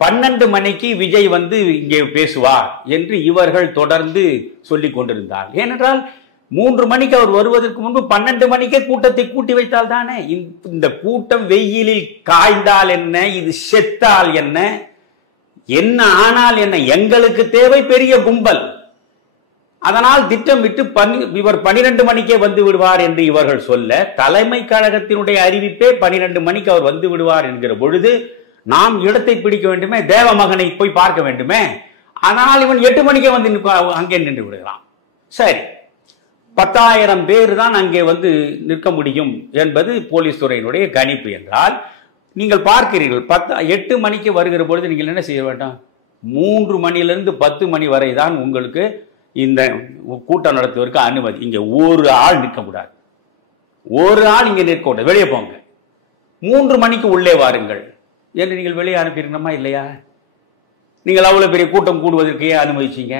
12 மணிக்கு விஜய் வந்து இங்கே பேசுவார் என்று இவர்கள் தொடர்ந்து சொல்லிக் கொண்டிருந்தார். ஏனென்றால் 3 மணிக்கு அவர் வருவதற்கு முன்பு 12 மணிக்கே கூட்டத்தை கூட்டி வைத்தால் தானே. இந்த கூட்டம் வெயிலில் காய்ந்தால் என்ன, இது செத்தால் என்ன, என்ன ஆனால் என்ன, எங்களுக்கு தேவை பெரிய கும்பல். அதனால் திட்டமிட்டு இவர் 12 மணிக்கே வந்து விடுவார் என்று இவர்கள் சொல்ல, தலைமை கழகத்தினுடைய அறிவிப்பே 12 மணிக்கு அவர் வந்து விடுவார் என்கிற பொழுது நாம் இடத்தை பிடிக்க வேண்டுமே, தேவ மகனை போய் பார்க்க வேண்டுமே. ஆனால் இவன் 8 மணிக்கே வந்து அங்கே நின்று விடுகிறான். சரி, 10,000 பேர் தான் அங்கே வந்து நிற்க முடியும் என்பது போலீஸ் துறையினுடைய கணிப்பு என்றால், நீங்கள் பார்க்கிறீர்கள் 8 மணிக்கு வருகிற பொழுது நீங்கள் என்ன செய்ய வேண்டாம், 3 மணியிலிருந்து 10 மணி வரை தான் உங்களுக்கு இந்த கூட்டம் நடத்துவதற்கு அனுமதி. இங்கே ஒரு ஆள் நிற்கக்கூடாது, ஒரு ஆள் இங்கே நிற்கக்கூடாது, வெளியே போங்க, 3 மணிக்கு உள்ளே வாருங்கள் என்று நீங்கள் வெளியே அனுப்பியிருக்கணுமா இல்லையா? நீங்கள் அவ்வளவு பெரிய கூட்டம் கூடுவதற்கே அனுமதிச்சீங்க?